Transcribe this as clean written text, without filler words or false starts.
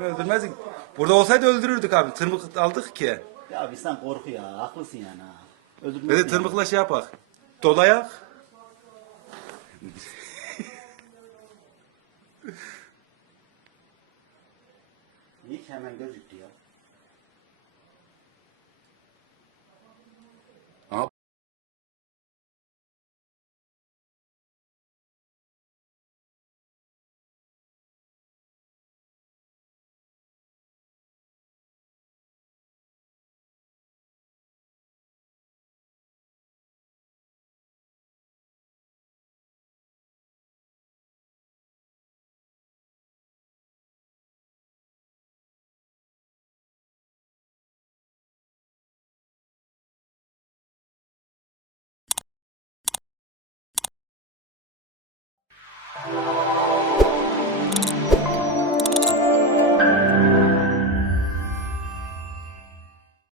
Öldürmezdik. Burada olsaydı öldürürdük abi. Tırmık aldık ki. Ya bir sen korku ya. Haklısın yani ha. Ve Öldürmez de mi tırmıkla şey yapak. Dolayak. İyi ki hemen gözüktü ya.